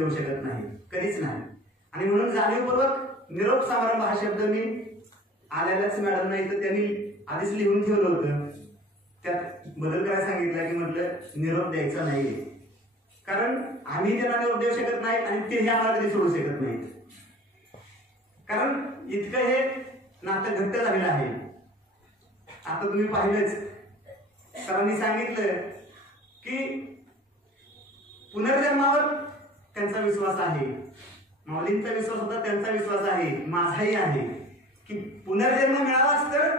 देऊ शकत नाही, कधीच नाही. आणि म्हणून जाणीवपूर्वक निरोप समारंभ हा शब्द मी आल्यालाच मॅडम नाही तर त्यांनी आधीच लिहून ठेवलं होतं, त्यात बदल करायला सांगितलं की म्हटलं निरोप द्यायचा नाही, कारण आम्ही त्यांना निरोप देऊ शकत नाही आणि तेही आम्हाला कधी सोडू शकत नाही, कारण इतकं हे नातं घट्ट झालेलं आहे. आता तुम्ही पाहिलंच, सरांनी सांगितलं की पुनर्जन्मावर त्यांचा विश्वास आहे, माऊलींचा विश्वास होता, त्यांचा विश्वास आहे, माझाही आहे की पुनर्जन्म मिळावाच तर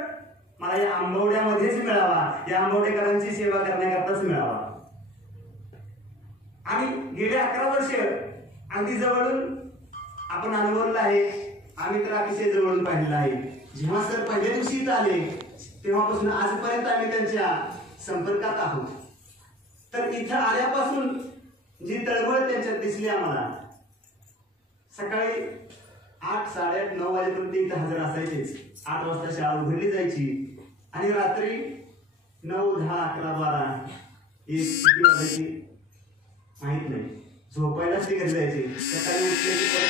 मला या आंबवड्यामध्येच मिळावा, या आंबवडेकरांची सेवा करण्याकरताच मिळावा. आणि गेले 11 वर्ष अगदी जवळून आपण अनुभवलं आहे, आम्ही तर अतिशय जवळून पाहिलेलं आहे. जेव्हा सर पहिल्या दिवशी इथं आले तेव्हापासून आजपर्यंत आम्ही त्यांच्या संपर्कात आहोत. तर इथं आल्यापासून जी तळमळ त्यांच्यात दिसली आम्हाला, सकाळी 8, 8:30, 9 वाजेपर्यंत इथं हजर असायचेच. 8 वाजता शाळा उघडली जायची आणि रात्री 9, 10, 11, 12, 1 किती वाजायची माहित नाही, झोपायलाच ते घरी जायचे. सकाळी उठले की परत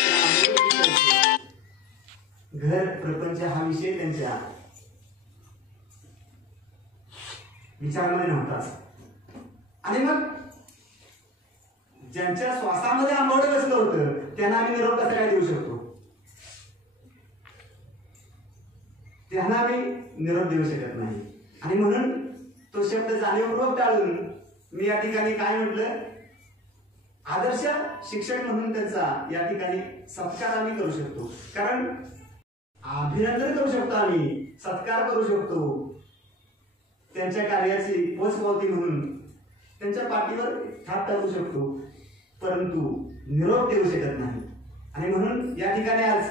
घर प्रपंच हा विषय त्यांच्या विचारामध्ये नव्हताच. आणि मग ज्यांच्या श्वासामध्ये आंबवडे बसलं होतं त्यांना आम्ही निरोप कसा काय देऊ शकतो, त्यांना आम्ही निरोप देऊ शकत नाही. आणि म्हणून तो शब्द जाणीवपूर्वक टाळून मी या ठिकाणी काय म्हटलं, आदर्श शिक्षक म्हणून त्यांचा या ठिकाणी सत्कार आम्ही करू शकतो, कारण अभिनंदन करू शकतो, आम्ही सत्कार करू शकतो, त्यांच्या कार्याची पोचपावती म्हणून त्यांच्या पाठीवर हात टाकू शकतो, परंतु निरोप देऊ शकत नाही. आणि म्हणून या ठिकाणी आज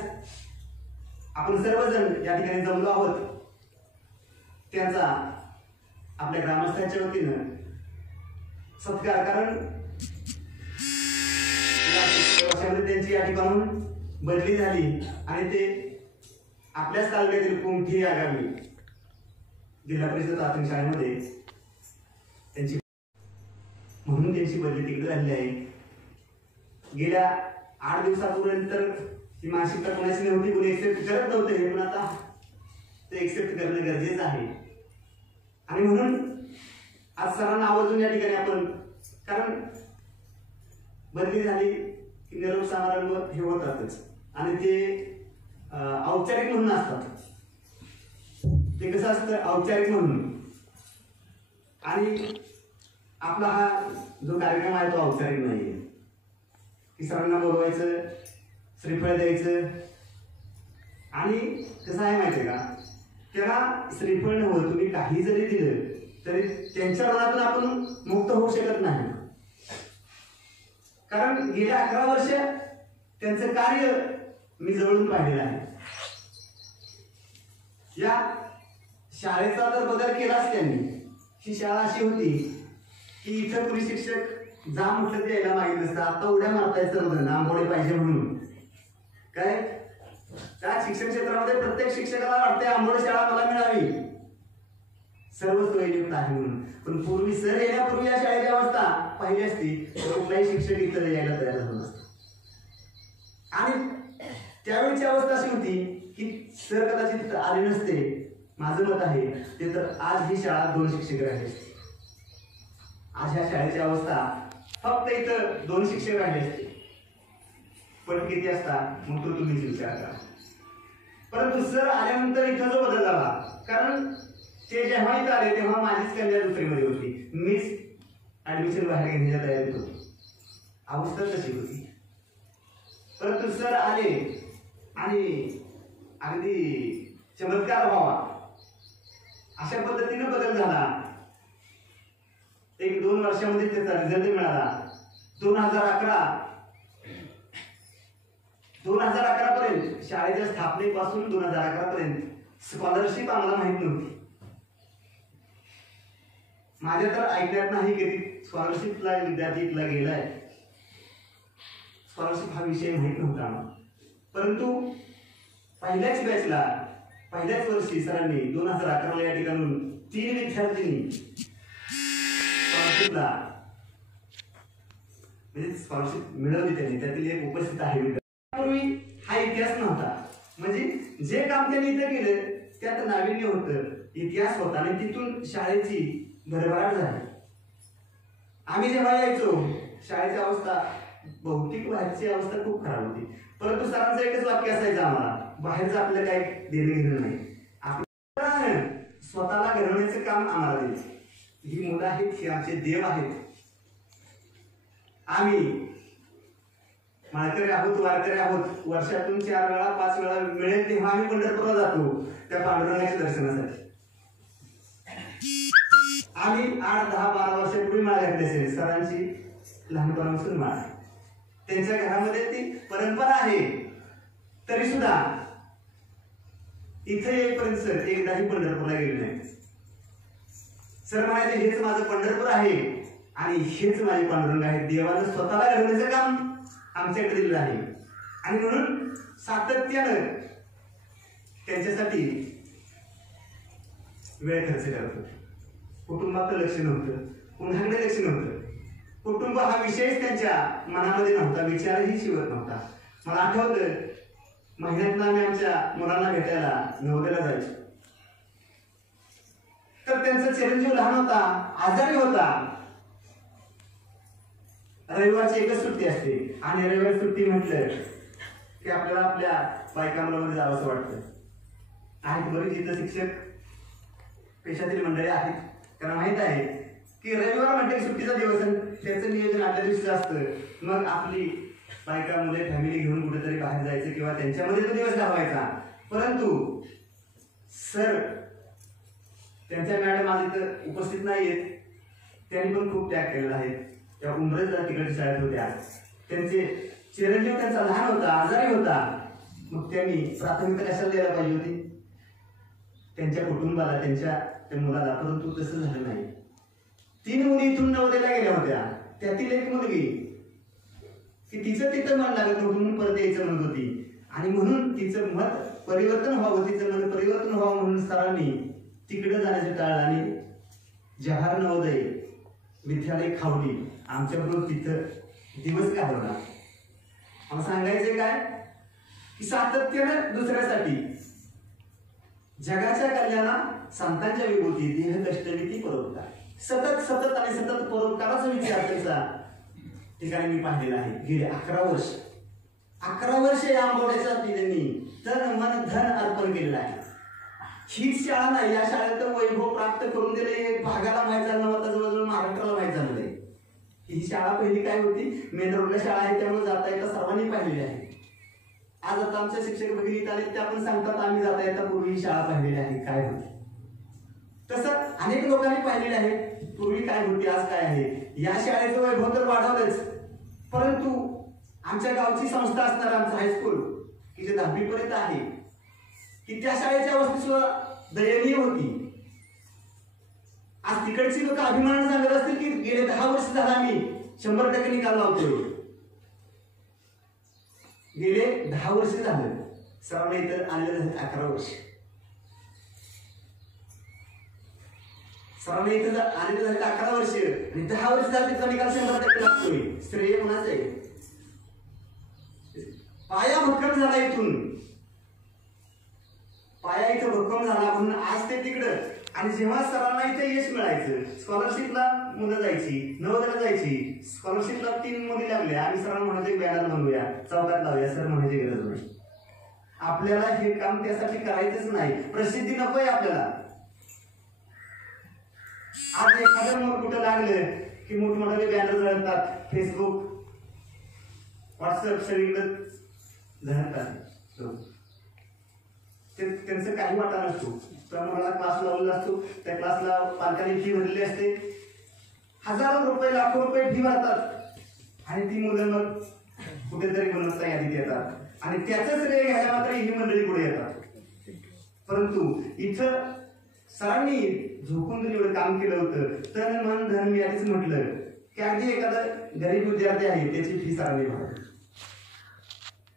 आपण सर्वजण या ठिकाणी जमलो आहोत, त्यांचा आपल्या ग्रामस्थांच्या वतीनं सत्कार, कारण वर्षामध्ये त्यांची या ठिकाणून बदली झाली आणि ते आपल्याच तालुक्यातील कुमठी या गावी जिल्हा परिषद प्राथमिक शाळेमध्ये त्यांची म्हणून त्यांची बदली तिकडे झालेली आहे. गेल्या 8 दिवसापर्यंत ही मानसिकता कोणाची नव्हती, कोणी एक्सेप्ट करत नव्हते, हे पण आता ते एक्सेप्ट करणं गरजेचं आहे. आणि म्हणून आज सरांना आवर्जून या ठिकाणी आपण, कारण बदली झाली की निरोप समारंभ हे होतातच आणि ते औपचारिक म्हणून असतात. ते कसं असतं, औपचारिक म्हणून, आणि आपला हा जो कार्यक्रम आहे तो औपचारिक नाहीये की सरांना बोलवायचं, श्रीफळ द्यायचं. आणि कसं आहे माहितीये का, त्याला श्रीफळ नव्हतं, तुम्ही काही जरी दिलं तरी त्यांच्या मनातून आपण मुक्त होऊ शकत नाही, कारण गेल्या 11 वर्ष त्यांचं कार्य मी जवळून पाहिलेलं आहे. या शाळेचा जर बदल केलाच त्यांनी, ही शाळा अशी होती की इथं कुणी शिक्षक जा म्हटलं ते यायला मागित नसतं. आता उड्या मारतायचं होतं आंबोडे पाहिजे म्हणून, काय त्या शिक्षण क्षेत्रामध्ये प्रत्येक शिक्षकाला वाटते आंबोडे शाळा मला मिळावी, सर्व सोयीयुक्त आहे म्हणून. पण पूर्वी सर येण्यापूर्वी या शाळेची अवस्था पाहिली असती तर कुठलाही शिक्षक इथं यायला तयार झाला नसता. आणि त्यावेळीची अवस्था अशी होती की सर कदाचित आले नसते, माझं मत आहे ते, तर आज ही शाळा 2 शिक्षक राहिले असते. आज ह्या शाळेची अवस्था फक्त इथं 2 शिक्षक राहिले असते. पण किती असतात मग तो तुम्हीच विचार करा. परंतु सर आल्यानंतर इथं जो बदल झाला, कारण ते जेव्हा इथं आले तेव्हा माझीच कन्या 2रीमध्ये होती, मीच ऍडमिशन बाहेर घेण्याच्या तयारीत होती, अवस्था तशी होती. परंतु सर आले आणि अगदी चमत्कार व्हावा अशा पद्धतीने बदल झाला. 1-2 वर्षामध्ये त्याचा रिझल्ट मिळाला. 2011 पर्यंत, शाळेच्या स्थापनेपासून 2011 पर्यंत स्कॉलरशिप आम्हाला माहित नव्हती. माझ्या तर ऐकण्यात नाही कधी स्कॉलरशिपला विद्यार्थी इथला गेलाय, स्कॉलरशिप हा विषय माहित नव्हता आम्हाला. परंतु पहिल्याच बॅचला, पहिल्याच वर्षी सरांनी 2011ला या ठिकाणून 3 विद्यार्थ्यांनी स्कॉलरशिपला म्हणजे स्कॉलरशिप मिळवली त्यांनी, त्यातील एक उपस्थित आहे. पूर्वी हा इतिहास नव्हता, म्हणजे जे काम त्यांनी इथं केलं त्यात नाविन्य होतं, इतिहास होता आणि तिथून शाळेची भरभराट झाली. आम्ही जेव्हा यायचो शाळेची अवस्था, भौतिक बाहेरची अवस्था खूप खराब होती, परंतु सरांचं एकच वाक्य असायचं आम्हाला, बाहेरचं आपलं काही देणं घेणं नाही, आपलं स्वतःला घडवण्याचं काम आम्हाला द्यायचं. ही मुलं आहेत, ही आमचे देव आहेत. आम्ही माळकरी आहोत, वारकरी आहोत, वर्षातून 4 वेळा 5 वेळा मिळेल तेव्हा आम्ही पंढरपूरला जातो त्या पांडुरंगाच्या दर्शनासाठी. आम्ही 8, 10, 12 वर्षापूर्वी माळ घातली असेल, सरांची लहानपणापासून माळ, त्यांच्या घरामध्ये ती परंपरा आहे. तरी सुद्धा इथे येईपर्यंत सर एकदाही पंढरपूरला गेले नाही. सर म्हणायचे हेच माझं पंढरपूर आहे आणि हेच माझे पांडुरंग आहे. देवानं स्वतःला घडवण्याचं काम आमच्याकडे दिलेलं आहे आणि म्हणून सातत्यानं त्यांच्यासाठी वेळ खर्च करत होते. कुटुंबाचं लक्ष नव्हतं, पुन्हाकडे लक्ष नव्हतं. कुटुंब हा विषयच त्यांच्या मनामध्ये नव्हता, विचारही शिवत नव्हता. मला आठवतं महिन्यातनं आम्ही आमच्या मुलांना भेटायला नवोदयला जायचो, तर त्यांचा चिरंजीव लहान होता, आजारी होता. रविवारची एकच सुट्टी असते आणि रविवार सुट्टी म्हटलं की आपल्याला आपल्या बायकांबरोबर जावंसं वाटतं. आहेत बरीच इथं शिक्षक पेशातील मंडळी आहेत, त्यांना माहित आहे की रविवार म्हणजे सुट्टीचा दिवस, त्याचं नियोजन आदल्या दिवशी असतं. मग आपली बायका मुले फॅमिली घेऊन कुठेतरी बाहेर जायचं किंवा त्यांच्यामध्ये तो दिवस घालवायचा. परंतु सर त्यांच्या मॅडम आज इथं उपस्थित नाहीयेत, त्यांनी पण खूप त्याग केलेला आहे. त्या उमरेला तिकडच्या शाळेत होत्या, त्यांचे चिरंजीव त्यांचा लहान होता, आजारी होता. मग त्यांनी प्राथमिकता कशाला द्यायला पाहिजे होती त्यांच्या कुटुंबाला, त्या मुलाला, परंतु तसं झालं नाही. 3 मुली इथून नवोदयला गेल्या होत्या, त्यातील एक मुलगी की तिचं तिथं मन लागत नव्हतं म्हणून परत यायचं म्हणत होती आणि म्हणून तिचं मत परिवर्तन व्हावं, तिचं मन परिवर्तन व्हावं म्हणून सरांनी तिकडे जाण्याचं टाळलं आणि जवाहर नवोदय विद्यालय खावडी आमच्याबरोबर तिथं दिवस घालवला. मला सांगायचं काय की सातत्यानं दुसऱ्यासाठी, जगाच्या कल्याणात संतांच्या विभूती, देह कष्टविधी परोपकार, सतत आणि सतत परोपकाराचा विचार त्यांचा ठिकाणी मी पाहिलेला आहे. गेले 11 वर्ष या आंबोड्यासाठी त्यांनी तन मन धन अर्पण केलेलं आहे. हीच शाळा नाही, या शाळेत वैभव प्राप्त करून दिले हे भागाला माहीत झालं नव्हतं, जवळजवळ महाराष्ट्राला माहीत झालेलं आहे. ही शाळा पहिली काय होती, मेन रोडला शाळा आहे, त्यामुळे जाता येता सर्वांनी पाहिलेली आहे. आज आता आमच्या शिक्षक भगिनी आले त्या पण सांगतात आम्ही जाता येता पूर्वी ही शाळा पाहिलेली आहे काय होती. तसं अनेक लोकांनी पाहिलेले आहे पूर्वी काय होती आज काय आहे. या शाळेचं वैभव तर वाढवलंच, परंतु आमच्या गावची संस्था असणार आमचं हायस्कूल की जे 10वी पर्यंत आहे, की त्या शाळेची अवस्था सुद्धा दयनीय होती. आज तिकडची लोक अभिमानाने सांगत असतील की गेले 10 वर्ष झाला आम्ही 100% निकाल लावतोय. गेले 10 वर्ष झालं, सरांना इथं आलेलं झालं 11 वर्ष. सरांना इथं आलेलं झालं 11 वर्ष आणि 10 वर्ष झालं तिथला निकाल 100% लागतोय. श्रेय कोणाचं आहे? पाया भक्कम झाला, पाया इथं भक्कम झाला म्हणून आज ते तिकडं. आणि जेव्हा सरांना इथे यश मिळायचं, स्कॉलरशिपला मुलं जायची, नवोदयला जायची, स्कॉलरशिपला 3 मुली लागल्या, आम्ही सरांना म्हणायचे बॅनर बनवूया, चौकात लावूया. सर म्हणायची गरज नाही, आपल्याला हे काम त्यासाठी करायचंच नाही, प्रसिद्धी नकोय आपल्याला. आज एखादं मग कुठं लागलं की मोठमोठे बॅनर झळकतात, फेसबुक व्हॉट्सअप सगळीकडे झळकतात. त्यांचं काही वाटा नसतो. त्या मुलाला क्लास लावलेला असतो, त्या क्लासला पालकांनी फी भरलेली असते, हजारो रुपये लाखो रुपये फी भरतात आणि ती मुलं मग कुठेतरी गुणवत्ता यादीत येतात आणि त्याचंच श्रेय घ्यायला मात्र ही मंडळी पुढे येतात. परंतु इथं सरांनी झोकून एवढं काम केलं होतं, तन मन धन मी आधीच म्हटलं की अगदी एखादा गरीब विद्यार्थी आहे त्याची फी सरांनी भरली.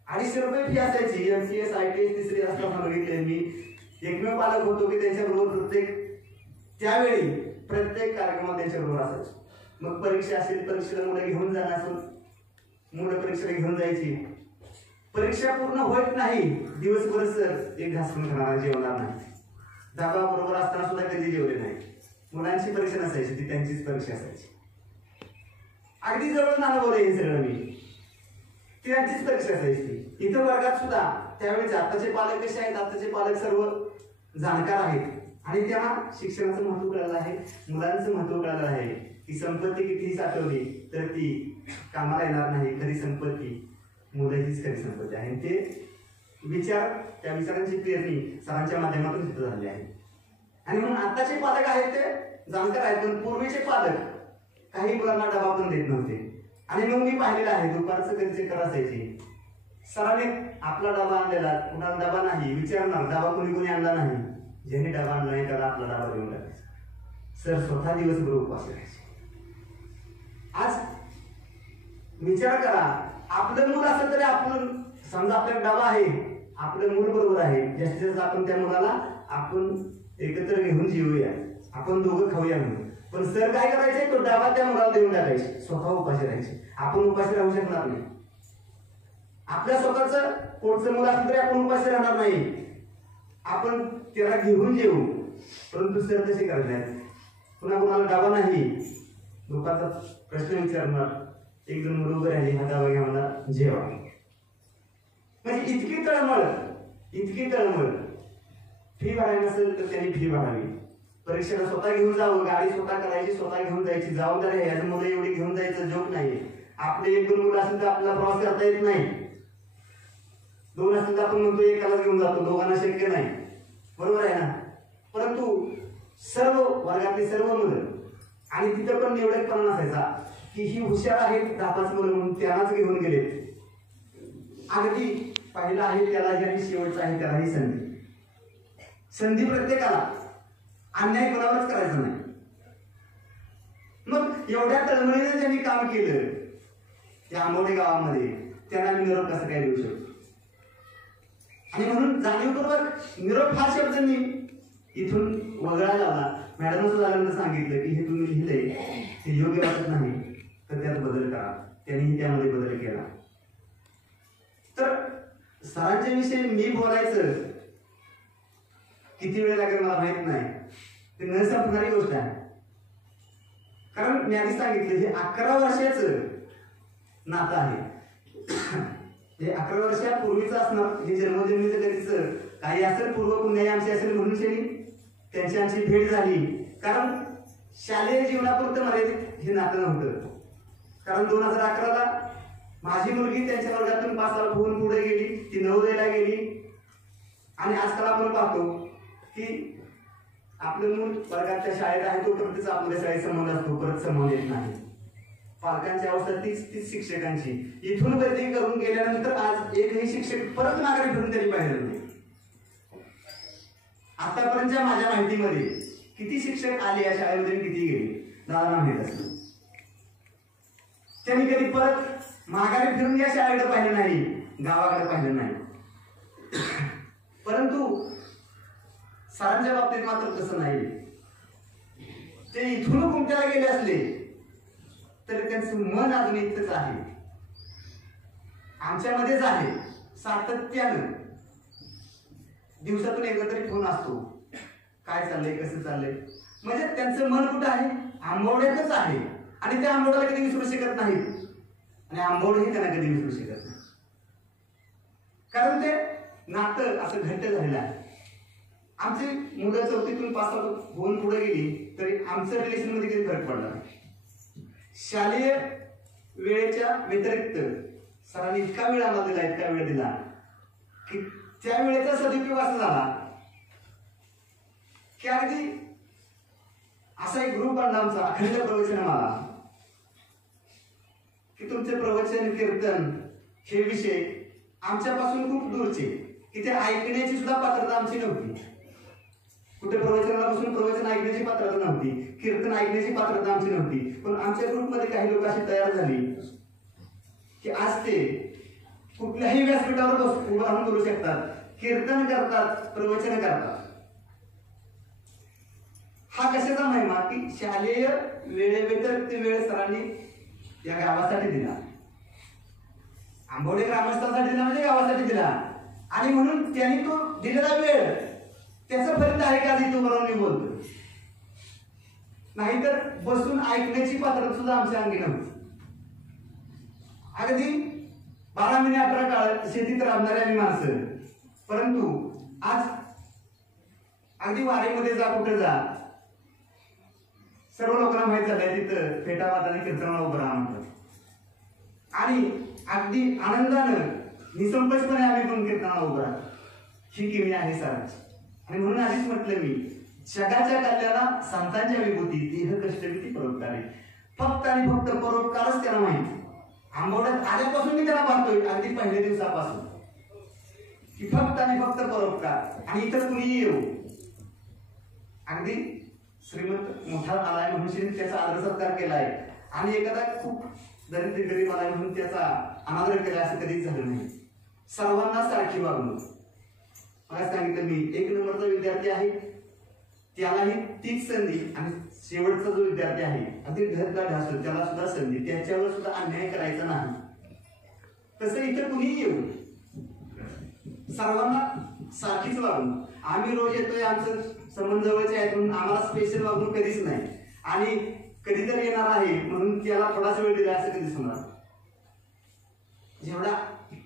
250 रुपये फी असायची. MCS ITS तिसरी असताना बघितले मी, एकमेव पालक होतो की त्यांच्याबरोबर त्यावेळी प्रत्येक कार्यक्रमात त्यांच्याबरोबर असायचो. मग परीक्षा असेल, परीक्षेला मुलं घेऊन जाणं असेल, मुलं परीक्षेला घेऊन जायची. परीक्षा पूर्ण होत नाही दिवसभर सर एक घास पण खाणार जेवणार नाही. डबा बरोबर असताना सुद्धा कधी जेवले नाही. मुलांची परीक्षा नसायची, ती त्यांचीच परीक्षा असायची. अगदी जवळ अनुभव हे सगळं मी, त्यांचीच परीक्षा असायची. इथं वर्गात सुद्धा त्यावेळेस आताचे पालक कसे आहेत, आताचे पालक सर्व जाणकार आहेत आणि त्यांना शिक्षणाचं महत्व कळलं आहे, मुलांचं महत्व कळलं आहे की संपत्ती कितीही साठवली तर ती कामाला येणार नाही. खरी संपत्ती मुलं हीच खरी संपत्ती आहे. ते विचार, त्या विचारांची पेरणी सरांच्या माध्यमातून तिथं झाली आहे. आणि म्हणून आताचे पालक आहेत ते जाणकार आहेत, पण पूर्वीचे पालक काही मुलांना डबा पण देत नव्हते. आणि मग मी पाहिलेलं आहे दुपारचं कधी चक्कर असायची, सरांनी आपला डबा आणलेला, कुणाला डबा नाही विचारणार, डबा कोणी कोणी आणला नाही, ज्यांनी डबा आणला नाही त्याला आपला डबा देऊन टाकायचा. सर स्वतः दिवसभर उपवास करायचे. आज विचार करा, आपलं मूल असेल तरी आपण समजा आपल्याला डबा आहे, आपलं मूल बरोबर आहे, जास्तीत जास्त आपण त्या मुलाला आपण एकत्र घेऊन जेवूया, आपण दोघं खाऊया म्हणून. पण सर काय करायचे, तो डबा त्या मुलाला देऊन टाकायचे, स्वतः उपाशी राहायचे. आपण उपाशी राहू शकणार नाही. आपल्या स्वतःचं पोटचं मुलं असेल तरी आपण उपाशी राहणार नाही, आपण त्याला घेऊन जेवू. परंतु सर तसे करतात, पुन्हा कोणाला डबा नाही, दुपारचा प्रश्न विचारणार, एक जण मुलं उभे राहिली, हा डबा घ्या मला जेवा. म्हणजे इतकी तळमळ. फी भरायला नसेल तर त्यांनी फी भरावी, परीक्षेला स्वतः घेऊन जावं, गाडी स्वतः करायची, स्वतः घेऊन जायची, जबाबदारी आहे. याचं मुलं एवढी घेऊन जायचं जोक नाही. आपले एक दोन मुलं असेल तर आपल्याला प्रवास करता येत नाही, दोन असेल तर आपण म्हणतो एकालाच घेऊन जातो, दोघांना शक्य नाही, बरोबर आहे ना. परंतु सर्व वर्गातली सर्व मुलं, आणि तिथं पण निवडकपणा नसायचा की ही हुशार आहेत 10-5 मुलं म्हणून त्यांनाच घेऊन गेलेत. अगदी पहिला आहे त्यालाही आणि शेवटचा आहे त्यालाही संधी प्रत्येकाला, अन्याय कोणावरच करायचं नाही. मग एवढ्या तळमळीने त्यांनी काम केलं त्या आंबवडे गावामध्ये, त्यांना निरोप कसं काय देऊ शकतो. आणि म्हणून जाणीवपूर्वक निरोप हा शब्द मी इथून वगळा लावला. मॅडम सुद्धा सांगितलं की हे तुम्ही लिहिलंय ते योग्य वाटत नाही तर त्यात बदल करा. त्यांनीही त्यामध्ये बदल केला. तर सरांच्या विषयी मी बोलायचं किती वेळ लागेल मला माहित नाही, ते न संपणारी गोष्ट आहे. कारण मी आधी सांगितलं हे 11 वर्षाचं नातं आहे. हे 11 वर्षापूर्वीचं असणार, हे जन्मजन्मीचं कधीच काही असेल पूर्व पुण्याई आमची असेल म्हणून त्यांची आमची भेट झाली. कारण शालेय जीवनापुरतं मर्यादित हे नातं नव्हतं. कारण 2011ला माझी मुलगी त्यांच्या वर्गातून 5 साल होऊन पुढे गेली, ती नवोदयला गेली. आणि आजकाल आपण पाहतो की आपलं मूल वर्गातल्या शाळेत आहे तोपर्यंतच आपल्या शाळेत संबंध असतो, परत संबंध येत नाही. पालकांची अवस्था तीच शिक्षकांची. इथून बदली करून गेल्यानंतर आज एकही शिक्षक परत माघारी फिरून तरी पाहिलं नाही. आतापर्यंतच्या माझ्या माहितीमध्ये किती शिक्षक आले या शाळेमध्ये, किती गेले दादा माहित असतं. त्यांनी कधी परत माघारी फिरून या शाळेकडे पाहिलं नाही, गावाकडे पाहिलं नाही. परंतु सरांच्या बाबतीत मात्र तसं नाही. ते इथून कुमट्याला गेले असले तरी त्यांचं मन अजून इथंच आहे, आमच्यामध्येच आहे. सातत्यानं दिवसातून एकदा तरी फोन असतो, काय चाललंय, कसं चाललंय. म्हणजे त्यांचं मन कुठं आहे, आंबवड्यातच आहे. आणि त्या आंबवड्याला कधी विसरू शकत नाहीत, आणि आंबवडही त्यांना कधी विसरू शकत नाही. कारण ते नातं असं घट्ट झालेलं आहे. आमची मुलं 4थीतून पास होऊन पुढे गेली तरी आमचं रिलेशन मध्ये काही फरक पडला नाही. शालेय वेळेच्या व्यतिरिक्त सरांनी इतका वेळ आम्हाला दिला, इतका वेळ दिला की त्या वेळेचा सदुपयोग असा झाला की अगदी असा एक ग्रुप आणला आमचा अखंड प्रवचनमाला, की तुमचे प्रवचन कीर्तन हे विषय आमच्यापासून खूप दूरचे, की ते ऐकण्याची सुद्धा पात्रता आमची नव्हती. कुठे प्रवचनाला बसून प्रवचन ऐकण्याची पात्रता नव्हती, कीर्तन ऐकण्याची पात्रता आमची नव्हती. पण आमच्या ग्रुपमध्ये काही लोक अशी तयार झाली की आज ते कुठल्याही व्यासपीठावर उभं राहून करू शकतात, कीर्तन करतात, प्रवचन करतात. हा कशाचा महिमा की शालेय वेळेव्यतिरिक्त वेळ सरांनी या गावासाठी दिला. आंबवडे ग्रामस्थांसाठी दिला म्हणजे गावासाठी दिला, आणि म्हणून त्यांनी तो दिलेला वेळ त्याचं फलित आहे का इथे बरोबर मी बोलतो. नाहीतर बसून ऐकण्याची पात्रता सुद्धा आमच्या अंगी नव्हती. अगदी 12 महिने 18 काळ शेतीत राबणारे आम्ही माणसं, परंतु आज अगदी वारीमध्ये जा कुठे जा सर्व लोकांना माहित झालंय तिथं फेटावादाने कीर्तनाला उभं राहा म्हणतात, आणि अगदी आनंदानं निसंकोचपणे आम्ही पण कीर्तनाला उभं राहतो. ही किमी आहे सरांची. आणि म्हणून आधीच म्हटलं मी, जगाच्या कल्याणाला संतांच्या विभूती देह कष्टविधी परोपकारी. फक्त आणि फक्त परोपकारच त्यांना माहिती. आंबवड्यात आल्यापासून मी त्याला पाहतोय अगदी पहिल्या दिवसापासून की फक्त आणि फक्त परोपकार. आणि इथं कुणीही येऊ, अगदी श्रीमंत मोठा आलाय म्हणून त्याचा आदर सत्कार केलाय, आणि एखादा खूप दरिद्र गरीब आलाय म्हणून त्याचा अनादर केला असं कधीच झालं नाही. सर्वांना सारखी वागणूक. मला सांगितलं मी 1 नंबरचा विद्यार्थी आहे त्यालाही तीच संधी, आणि शेवटचा जो विद्यार्थी आहे अगदी घरचा ढासतो त्याला सुद्धा संधी, त्याच्यावर सुद्धा अन्याय करायचा नाही. तसं इथं कुणीही येऊ सर्वांना सारखीच वागणूक. आम्ही रोज येतोय, आमचं संबंध जवळचे आहेत म्हणून आम्हाला स्पेशल वागणूक कधीच नाही, आणि कधीतरी येणार आहे म्हणून त्याला थोडासा वेळ दिला असं कधीच होणार. जेवढा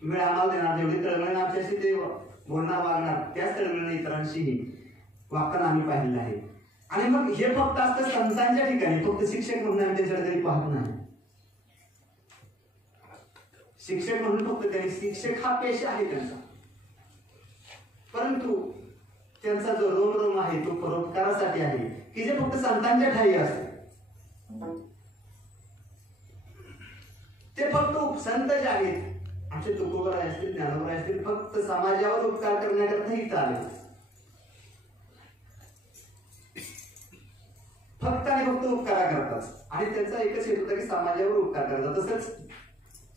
वेळ आम्हाला देणार, जेवढी तळमळ आमच्याशी ते बोलणार वागणार, त्याच तळमळीने इतरांशीही वागताना आम्ही पाहिलेलं आहे. आणि मग हे फक्त असतं संतांच्या ठिकाणी, फक्त शिक्षक म्हणून आम्ही त्यांच्याकडे कधी पाहत नाही. शिक्षक म्हणून फक्त त्यांनी, शिक्षक हा पेशा आहे त्यांचा, परंतु त्यांचा जो रोम आहे तो परोपकारासाठी आहे, की जे फक्त संतांच्या ठाई असते. ते फक्त संत जे आहेत आमचे तुकोबर असतील, ज्ञानोबर असतील, फक्त समाजावर उपकार करण्याकरता इथं आले. फक्त आणि फक्त उपकार करतात, आणि त्यांचा एकच हेतू होता की समाजावर उपकार करायचा. तसंच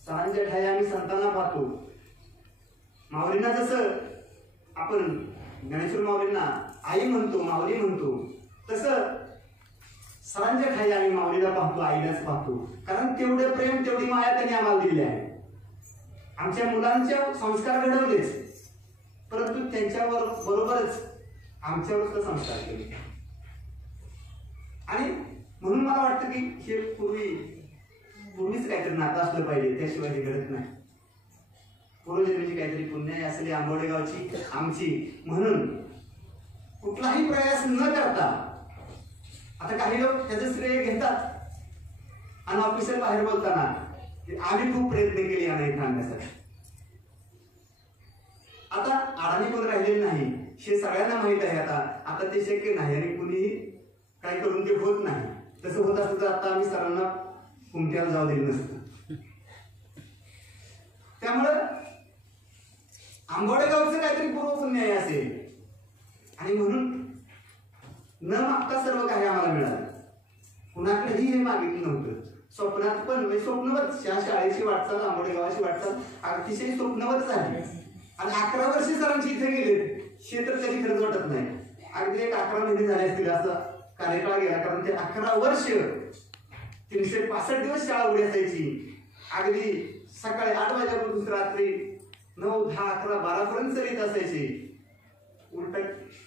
सरांच्या ठाई आम्ही संतांना पाहतो. माऊलींना जसं आपण ज्ञानेश्वर माऊलींना आई म्हणतो, माऊली म्हणतो, तसं सरांच्या ठाई आम्ही माऊलीला पाहतो, आईलाच पाहतो. कारण तेवढं प्रेम, तेवढी माया त्यांनी आम्हाला दिली आहे. आमच्या मुलांच्या संस्कार घडवलेच, परंतु त्यांच्यावर बरोबरच आमच्यावर सुद्धा संस्कार केले. आणि म्हणून मला वाटतं की हे पूर्वीच काहीतरी नातं असलं पाहिजे, त्याशिवाय हे घडत नाही. पूर्वजन्मीची काहीतरी पुण्य असलेली आंबवडे गावची आमची, म्हणून कुठलाही प्रयास न करता, आता काही लोक त्याचं श्रेय घेतात आणि ऑफिसर बाहेर बोलताना आम्ही खूप प्रयत्न केले यांना इथं आणण्यासाठी. आता अडाणी कोण राहिलेलं नाही हे सगळ्यांना माहित आहे. आता ते शक्य नाही, आणि कुणी काही करून ते होत नाही. तसं होत असतं तर आता आम्ही सरांना कुमट्याला जाऊ दिलं नसतं. त्यामुळं आंबवडे गावचं काहीतरी पूर्वपुण्य असेल, आणि म्हणून न मागता सर्व काही आम्हाला मिळालं. कुणाकडेही हे मागितलं नव्हतं. स्वप्नात पण, म्हणजे स्वप्नवत शाळेची वाटचाल, आंबवडे गावाची वाटचाल अतिशय स्वप्नवत झाली. आणि 11 वर्षे सरांची इथे गेले, हे तर कधी खरंच वाटत नाही. अगदी एक 11 महिने झाले असतील असा कार्यकाळ गेला. कारण ते 11 वर्ष 365 दिवस शाळा उडी असायची. अगदी सकाळी 8 वाजेपासून रात्री 9, 10, 11, 12 पर्यंत सर येत असायचे. उलट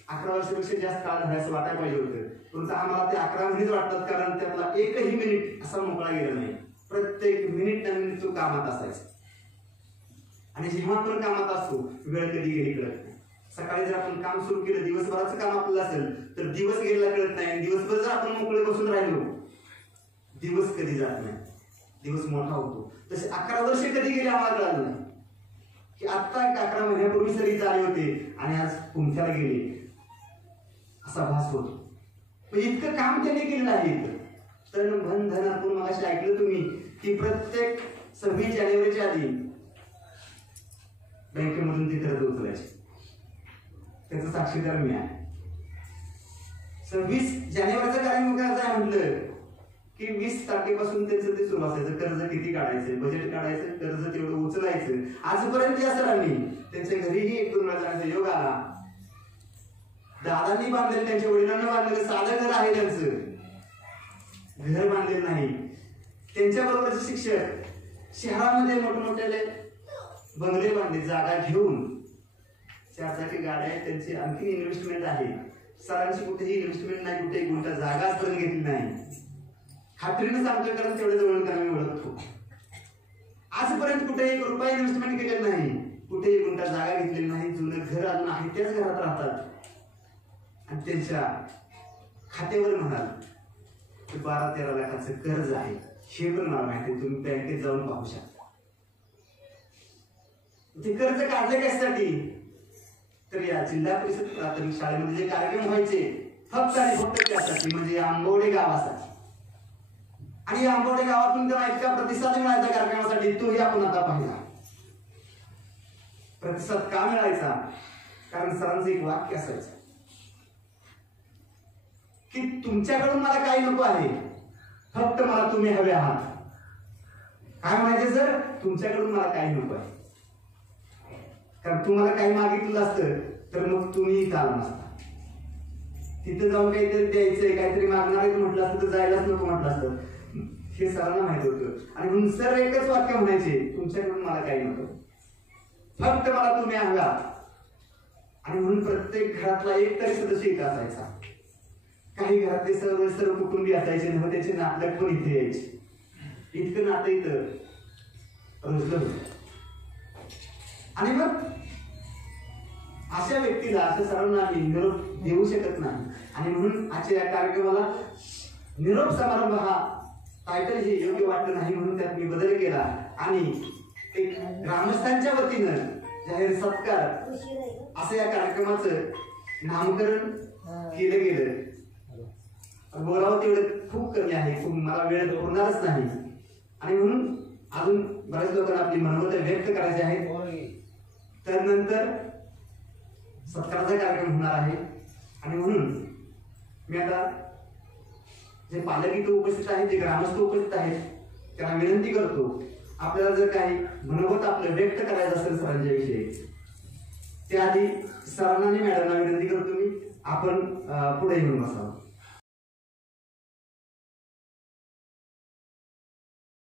11 वर्षापेक्षा जास्त काळ झाला असं वाटायला पाहिजे होतं, परंतु आम्हाला ते 11 महिनेच वाटतात. कारण त्यातला एकही मिनिट असा मोकळा गेला नाही. प्रत्येक मिनिट ना मिनिट तो कामात असायचा. आणि जेव्हा आपण कामात असतो वेळ कधी गेली कळत नाही. सकाळी जर आपण काम सुरू केलं, दिवसभराचं काम आपलं असेल तर दिवस गेलेला कळत नाही. दिवसभर जर आपण मोकळे बसून राहिलो, दिवस कधी जात नाही, दिवस मोठा होतो. तसे 11 वर्षे कधी गेले आम्हाला कळलं नाही. की आता 11 महिन्यापूर्वी सर इथे आले होते आणि आज कुमठ्याला गेले असा भास होतो. पण इतकं काम त्यांनी केलेलं आहे. तन धन धन आपण मगाशी ऐकलं तुम्ही की प्रत्येक 26 जानेवारीच्या आधी बँकेमधून ती कर्ज उचलायची. त्याचं साक्षीदार मी आहे. 26 जानेवारीचं कार्यक्रम करायचं आहे म्हटलं की 20 तारखेपासून त्यांचं ते सुरू असायचं. कर्ज किती काढायचं, बजेट काढायचं, कर्ज तेवढं उचलायचं. आजपर्यंत या सरांनी त्यांच्या घरीही 1-2 वेळा जाण्याचा योग आला. दादांनी बांधलेलं, त्यांच्या वडिलांनी बांधलेलं साधं घर आहे, त्यांचं घर बांधलेलं नाही. त्यांच्या बरोबरचे शिक्षक शहरामध्ये मोठमोठे बंगले बांधले जागा घेऊन, 4 चाकी गाड्या आहेत, त्यांची आणखी इन्व्हेस्टमेंट आहे. सरांची कुठेही इन्व्हेस्टमेंट नाही, कुठे गुंठा जागा आजपर्यंत घेतली नाही. खात्रीने सांगतोय, कारण तेवढ्या जवळ मी ओळखतो. आजपर्यंत कुठे 1 रुपया इन्व्हेस्टमेंट केलेलं नाही, कुठे गुंठा जागा घेतलेली नाही. जुनं घर अजून आहे, त्याच घरात राहतात. आणि त्यांच्या खात्यावर म्हणाल 12-13 लाखाचं कर्ज आहे. हे पण मला माहिती, तुम्ही बँकेत जाऊन पाहू शकता. ते कर्ज काढले कशासाठी? तर या जिल्हा परिषद प्राथमिक शाळेमध्ये जे कार्यक्रम व्हायचे फक्त आणि फक्त त्यासाठी, म्हणजे आंबवडे गावासाठी. आणि आंबवडे गावातून त्यांना इतका प्रतिसाद मिळायचा कार्यक्रमासाठी, तोही आपण आता पाहिला. प्रतिसाद का मिळायचा? कारण सरांचं एक वाक्य असायचं की तुमच्याकडून मला काही नको आहे, फक्त मला तुम्ही हवे आहात. काय म्हणायचे सर? तुमच्याकडून मला काही नको आहे. कारण तुम्हाला काही मागितलं असतं तर मग तुम्ही इथं आला नसता. तिथं जाऊन काहीतरी द्यायचंय, काहीतरी मागणार आहे म्हटलं असतं तर जायलाच नको म्हटलं असतं. हे सरांना माहित होतं. आणि म्हणून सर एकच वाक्य म्हणायचे, तुमच्याकडून मला काही नको, फक्त मला तुम्ही हवा. आणि म्हणून प्रत्येक घरातला एक तरी सदस्य इथं असायचा. काही घरातले सर्व कुटुंबीय असायचे, न त्याचे नातलग पण इथे यायचे. इतकं नातं इथं रुजलं होतं. आणि मग अशा व्यक्तीला, अशा सर्वांना आम्ही निरोप देऊ शकत नाही. आणि म्हणून आजच्या या कार्यक्रमाला निरोप समारंभ हा टायटल हे योग्य वाटलं नाही, म्हणून त्यात मी बदल केला. आणि एक ग्रामस्थांच्या वतीनं जाहीर सत्कार असं या कार्यक्रमाचं नामकरण केलं गेलं. बोलावं तेवढं खूप कमी आहे, खूप मला वेळ होणारच नाही. आणि म्हणून अजून बऱ्याच लोकांना आपली मनोगत व्यक्त करायची आहेत. तर नंतर सत्काराचा कार्यक्रम होणार आहे. आणि म्हणून मी आता जे पालक इथं उपस्थित आहेत, जे ग्रामस्थ उपस्थित आहेत, त्यांना विनंती करतो, आपल्याला जर काही मनोगत आपलं व्यक्त करायचं असेल सरांच्या विषयी, त्याआधी सरांना आणि मॅडमना विनंती करतो मी, आपण पुढे येऊन बसावं.